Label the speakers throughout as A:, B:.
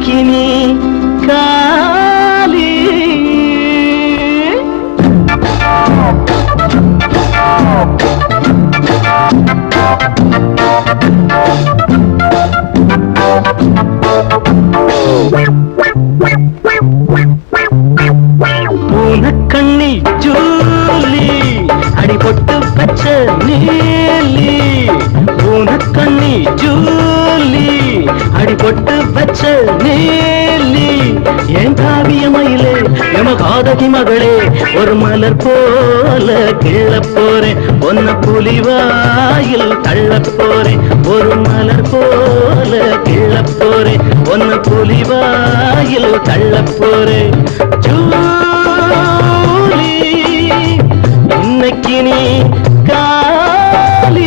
A: இன்னைக்கு நீ காலி பூனக்கண்ணி ஜூலி எம மகளே ஒரு மலர் போல கிள்ள போறேன். ஒன்ன புலிவாயில் தள்ள போறேன். ஒரு மலர் போல கிள்ள போறேன். ஒன்ன புலிவாயில் தள்ள போறேன். இன்னைக்கு நீ காலி.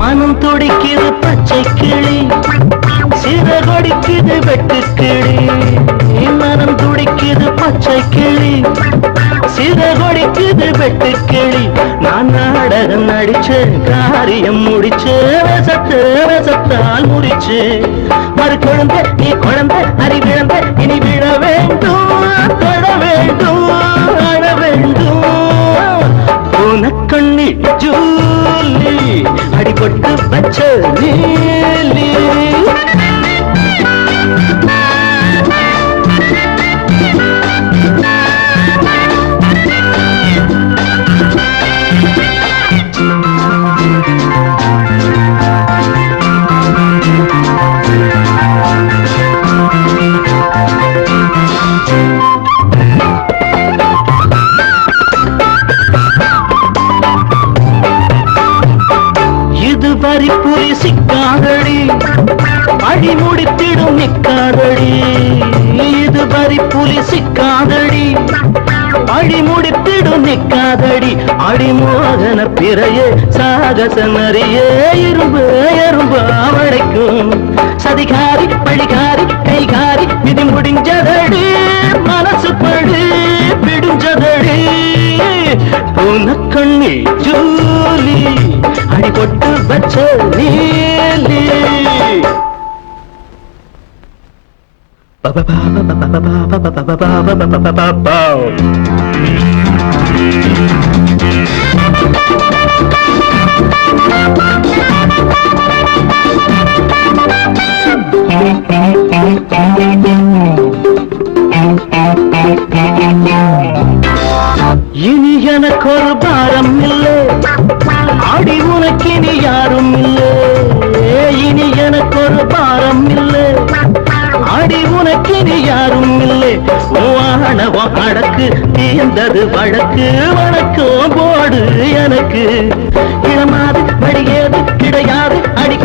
A: மனம் துடிக்குது பச்சை கிளி சிறகொடிக்குது வெட்டு கிளி. மனம் துடிக்குது பச்சை கிளி சிறகொடிக்குது வெட்டு கிளி. நான் நாடகம் நடிச்சேன் காரியம் முடிச்சு சத்து சத்தால் முடிச்சேன் ஆறு குழந்தை நீ குழந்தை அறிவிழந்த இனி விழ வேண்டும் தொட வேண்டும் அழ வேண்டும். உனக்கண்ணி ஜூலி அடிபட்டு பச்ச வரி புரி சிக்காதடி. அடி முடித்திடும் நிக்காதடி. இது வரி புலி சிக்காதடி. அடி முடித்திடும் நிக்காதடி. அடிமோகன பிறையே சாகச நரியே இரும்பு எறும்பு அவளைக்கும் சதிகா உனக்கண்ணி ஜூலி அடிபட்டு வச்ச நீலி இனி எனக்கு ஒரு பாரம் இல்லை. அடி உனக்கு இனி யாரும் இல்லை. இனி எனக்கு ஒரு பாரம் இல்லை. அடி உனக்கு இனி யாரும் இல்லை. ஆணவ அடக்கு தீர்ந்தது வழக்கு வழக்கம் போடு எனக்கு. இளமாது வழியேது கிடையாது அடி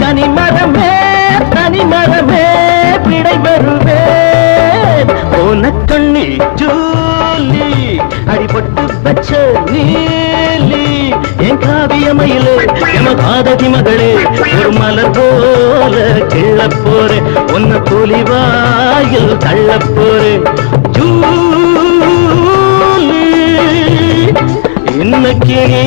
A: அடிபட்டு வச்ச நீலி என் காவிய காவியமையிலே எம பாதகி மகளே ஒரு மலர் போல கிள்ள போறேன் உன்ன புலிவாயில் தள்ள போறேன் இன்னைக்கு நீ